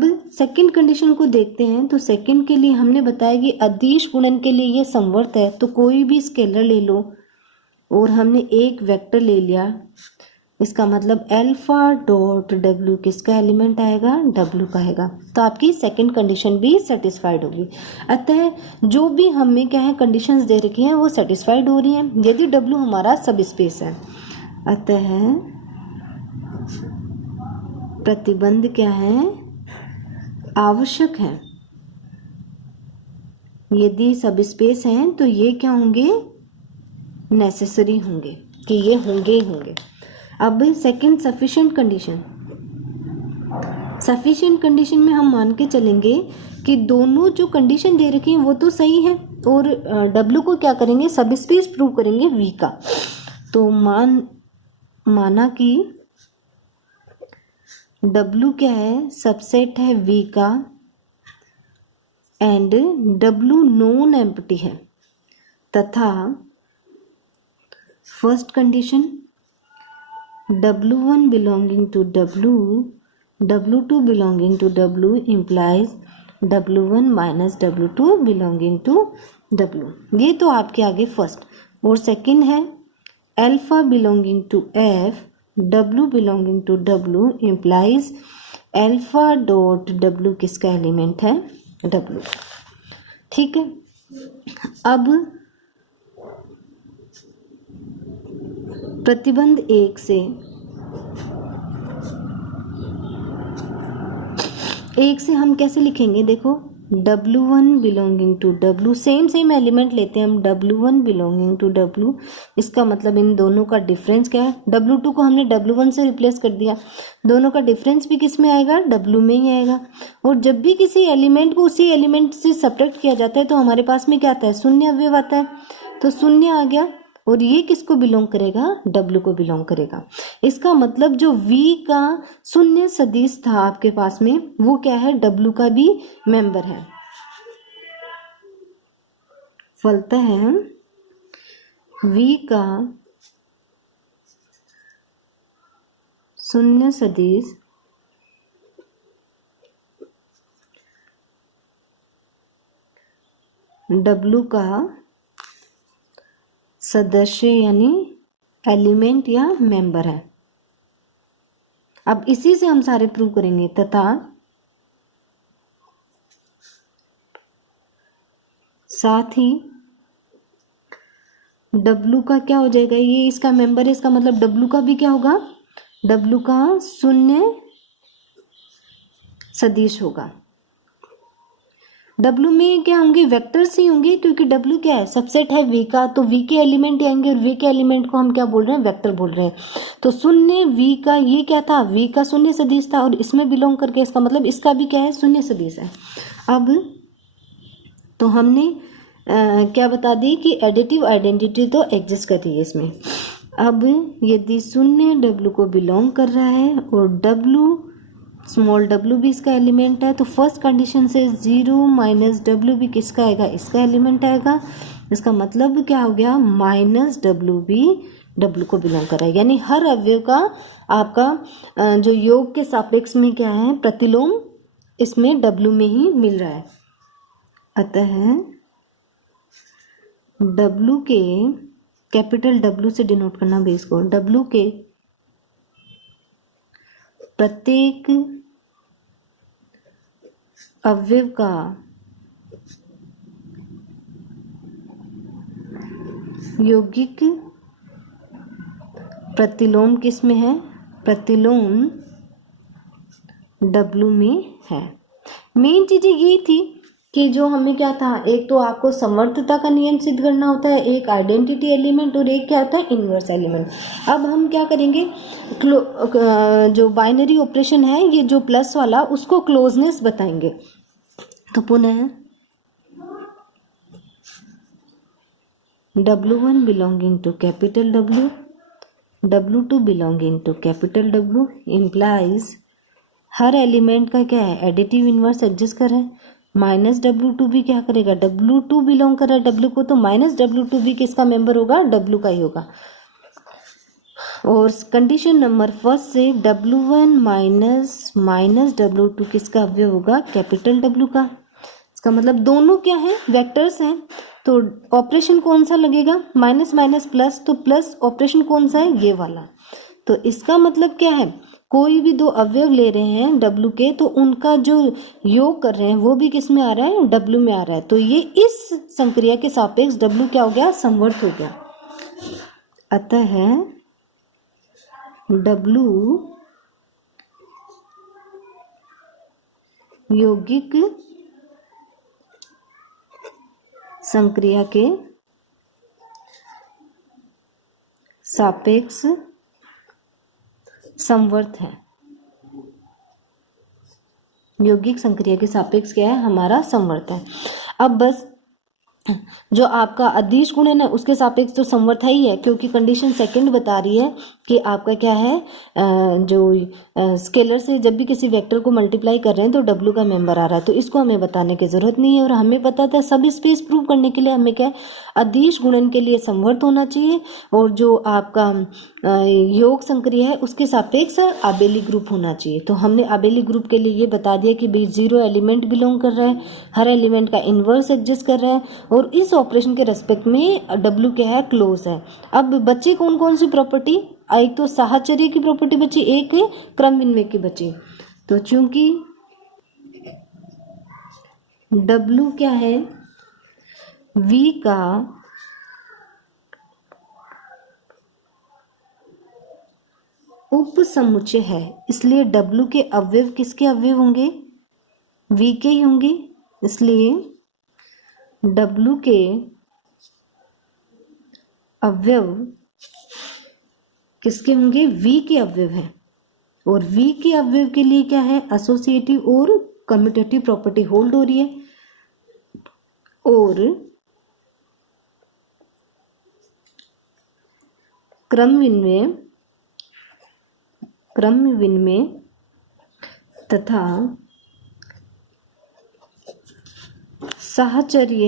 अब second condition को देखते हैं। तो सेकंड के लिए हमने बताया कि अदिश गुणन के लिए ये समवर्त है, तो कोई भी स्केलर ले लो और हमने एक वेक्टर ले लिया, इसका मतलब अल्फा डॉट डब्ल्यू किसका एलिमेंट आएगा, डब्ल्यू का आएगा। तो आपकी सेकंड कंडीशन भी सेटिस्फाइड होगी। अतः जो भी हमें क्या है कंडीशंस दे रखी हैं वो सेटिस्फाइड हो रही हैं यदि डब्ल्यू हमारा सब स्पेस है। अतः प्रतिबंध क्या है, आवश्यक है। यदि सब स्पेस हैं तो ये क्या होंगे, नेसेसरी होंगे, कि ये होंगे ही होंगे। अब second sufficient condition. Sufficient condition में हम मान के चलेंगे कि दोनों जो कंडीशन दे रखी हैं वो तो सही है और डब्ल्यू को क्या करेंगे, सब स्पेस प्रूव करेंगे वी का। तो माना कि डब्ल्यू क्या है, सबसेट है वी का एंड डब्ल्यू नॉन एम्प्टी है, तथा first condition W1 belonging to W, W2 belonging to W implies W1 minus W2 belonging to W। ये तो आपके आगे फर्स्ट। और सेकंड है alpha belonging to F, W belonging to W implies alpha dot W किसका element है, W। ठीक है। अब प्रतिबंध एक से हम कैसे लिखेंगे, देखो W1 belonging to W, same element लेते हैं हम, W1 बिलोंगिंग टू W। इसका मतलब इन दोनों का डिफरेंस क्या है, W2 को हमने W1 से रिप्लेस कर दिया, दोनों का डिफरेंस भी किस में आएगा, W में ही आएगा। और जब भी किसी एलिमेंट को उसी एलिमेंट से सब्ट्रैक्ट किया जाता है तो हमारे पास में क्या आता है, शून्य अवयव आता है। तो शून्य आ गया और ये किसको बिलोंग करेगा, W को बिलोंग करेगा। इसका मतलब जो V का शून्य सदिश था आपके पास में वो क्या है, W का भी मेंबर है। फलतः V का शून्य सदिश W का सदस्य यानी एलिमेंट या मेंबर है। अब इसी से हम सारे प्रूव करेंगे। तथा साथ ही W का क्या हो जाएगा, ये इसका मेंबर है, इसका मतलब W का भी क्या होगा, W का शून्य सदिश होगा। W में क्या होंगे, वेक्टर्स ही होंगे, क्योंकि W क्या है, सबसेट है V का, तो V के एलिमेंट आएंगे और V के एलिमेंट को हम क्या बोल रहे हैं, वेक्टर बोल रहे हैं। तो शून्य V का ये क्या था, V का शून्य सदिश था और इसमें बिलोंग करके इसका मतलब इसका भी क्या है, शून्य सदिश है। अब तो हमने क्या बता दी कि एडिटिव आइडेंटिटी तो एग्जिस्ट कर रही है इसमें। अब यदि शून्य W को बिलोंग कर रहा है और W स्मॉल W भी इसका एलिमेंट है, तो फर्स्ट कंडीशन से 0 माइनस W भी किसका आएगा, इसका एलिमेंट आएगा। इसका मतलब क्या हो गया, माइनस W भी W को बिलोंग कर रहा है, यानी हर अवयव का आपका जो योग के सापेक्ष में क्या है, प्रतिलोम इसमें W में ही मिल रहा है। अतः W के कैपिटल W से डिनोट करना बेस को, W के प्रत्येक अवयव का यौगिक प्रतिलोम किस में है, प्रतिलोम W में है। मेन चीजें यही थी कि जो हमें क्या था, एक तो आपको समर्थता का नियम सिद्ध करना होता है, एक आइडेंटिटी एलिमेंट और एक क्या होता है, इनवर्स एलिमेंट। अब हम क्या करेंगे, जो बाइनरी ऑपरेशन है ये जो प्लस वाला, उसको क्लोजनेस बताएंगे। तो पुनः W1 belonging to capital W, W2 belonging to capital W implies हर एलिमेंट का क्या है, एडिटिव इनवर्स एग्जिस्ट कर रहा है। माइनस W2 भी क्या करेगा, W2 बिलोंग कर रहा है W को, तो माइनस W2 भी किसका मेंबर होगा, W का ही होगा। और कंडीशन नंबर फर्स्ट से W1 माइनस W2 किसका अवयव होगा? कैपिटल W का। इसका मतलब दोनों क्या है? वेक्टर्स हैं। तो ऑपरेशन कौन सा लगेगा? माइनस माइनस प्लस, तो प्लस ऑपरेशन कौन सा है? ये वाला। तो इसका मतलब क्या है? कोई भी दो अवयव ले रहे हैं W के, तो उनका जो योग कर रहे हैं वो भी किस में आ रहा है? W में आ रहा है। तो ये इस संक्रिया के सापेक्ष W क्या हो गया? समवर्त हो गया। अतः W यौगिक संक्रिया के सापेक्ष समवर्त है। यौगिक संक्रिया के सापेक्ष क्या है? हमारा समवर्त है। अब बस जो आपका अदिश गुण है ना, उसके सापेक्ष तो समवर्त है ही है, क्योंकि कंडीशन सेकंड बता रही है कि आपका क्या है, जो स्केलर से जब भी किसी वेक्टर को मल्टीप्लाई कर रहे हैं तो W का मेंबर आ रहा है, तो इसको हमें बताने की जरूरत नहीं है। और हमें पता था सब स्पेस प्रूव करने के लिए हमें क्या है, अदिश गुणन के लिए समवर्त होना चाहिए, और जो आपका योग संक्रिया है उसके सापेक्ष आबेली ग्रुप होना चाहिए। तो हमने आबेली ग्रुप के लिए ये बता दिया कि भाई 0 एलिमेंट बिलोंग कर रहा है, हर एलिमेंट का इनवर्स एग्जिस्ट कर रहा है, और इस ऑपरेशन के रेस्पेक्ट में W क्या है? क्लोज है। अब बच्चे कौन कौन सी प्रॉपर्टी? एक तो साहचर्य की प्रॉपर्टी बची, एक क्रम विनिमय की बची। तो चूंकि W क्या है? V का उपसमुच्चय है, इसलिए W के अवयव किसके अवयव होंगे? V के ही होंगे। इसलिए W के अवयव किसके होंगे? V के अवयव हैं। और V के अवयव के लिए क्या है? एसोसिएटिव और कम्यूटेटिव प्रॉपर्टी होल्ड हो रही है। और क्रम विनिमय तथा साहचर्य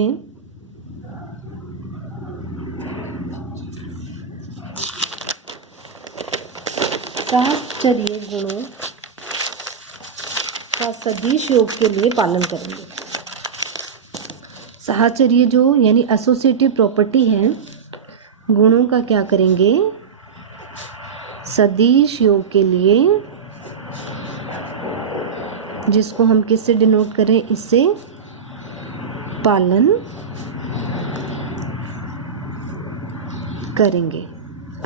गुणों का सदिश योग के लिए पालन करेंगे। साहचर्य जो यानी एसोसिएटिव प्रॉपर्टी है, गुणों का क्या करेंगे? सदिश योग के लिए, जिसको हम किससे डिनोट करें? इससे पालन करेंगे।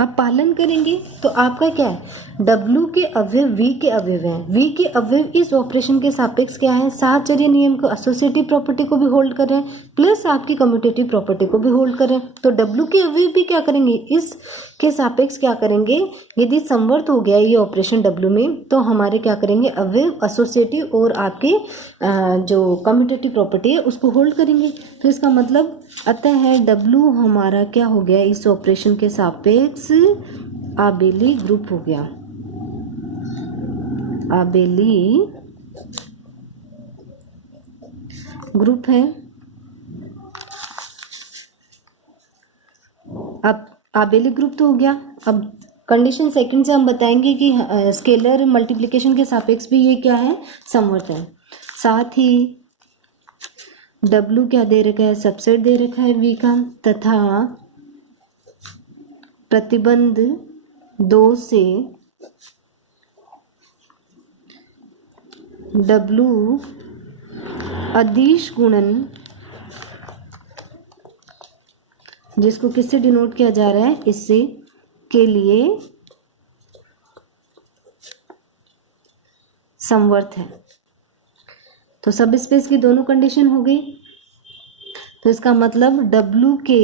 अब पालन करेंगे तो आपका क्या है? W के अवयव V के अवयव हैं। V के अवयव इस ऑपरेशन के सापेक्ष क्या है? साहचर्य नियम को, एसोसिएटिव प्रॉपर्टी को भी होल्ड कर रहे हैं, प्लस आपकी कम्यूटेटिव प्रॉपर्टी को भी होल्ड कर रहे हैं। तो W के अवयव भी क्या करेंगे? इस के सापेक्ष क्या करेंगे? यदि समवर्त हो गया ये ऑपरेशन W में, तो हमारे क्या करेंगे? अवयव एसोसिएटिव और आपके जो कम्यूटेटिव प्रॉपर्टी है उसको होल्ड करेंगे। तो इसका मतलब अतः है W हमारा क्या हो गया? इस ऑपरेशन के सापेक्ष आबेली ग्रुप हो गया। आबेली ग्रुप है। अब आबेली ग्रुप तो हो गया। अब कंडीशन सेकंड से हम बताएंगे कि स्केलर मल्टीप्लिकेशन के सापेक्ष भी ये क्या है? समवर्त है। साथ ही W क्या दे रखा है? सबसेट दे रखा है V का, तथा प्रतिबंध 2 से W अदिश गुणन, जिसको किससे डिनोट किया जा रहा है? इससे, के लिए समवर्त है। तो सब स्पेस की दोनों कंडीशन हो गई। तो इसका मतलब W के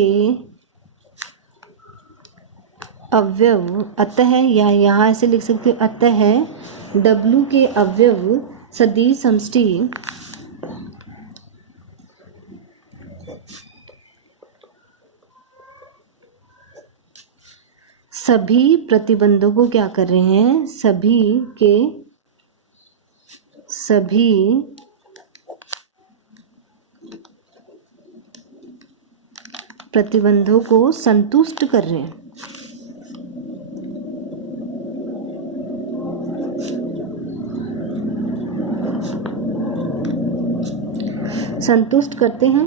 अवयव अतः, या यहाँ ऐसे लिख सकते हो, अतः W के अवयव सदिश समष्टि सभी प्रतिबंधों को क्या कर रहे हैं? सभी प्रतिबंधों को संतुष्ट कर रहे हैं। संतुष्ट करते हैं,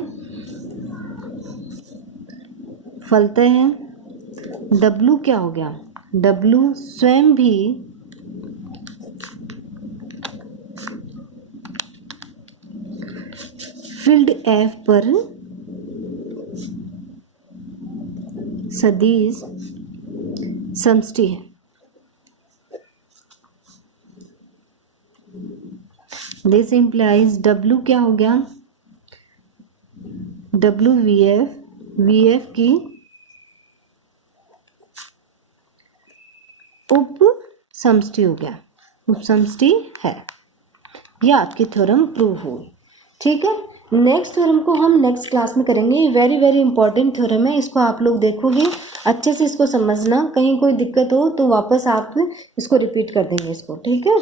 फलते हैं। W क्या हो गया? W स्वयं भी फील्ड F पर सदिश समष्टि है। दिस इम्प्लाइज W क्या हो गया? W VF की उप समष्टि हो गया, उप समष्टि है। यह आपकी थ्योरम प्रूव हुई। ठीक है, नेक्स्ट थ्योरम को हम नेक्स्ट क्लास में करेंगे। ये वेरी वेरी इंपॉर्टेंट थ्योरम है, इसको आप लोग देखोगे अच्छे से, इसको समझना। कहीं कोई दिक्कत हो तो वापस आप इसको रिपीट कर देंगे इसको। ठीक है।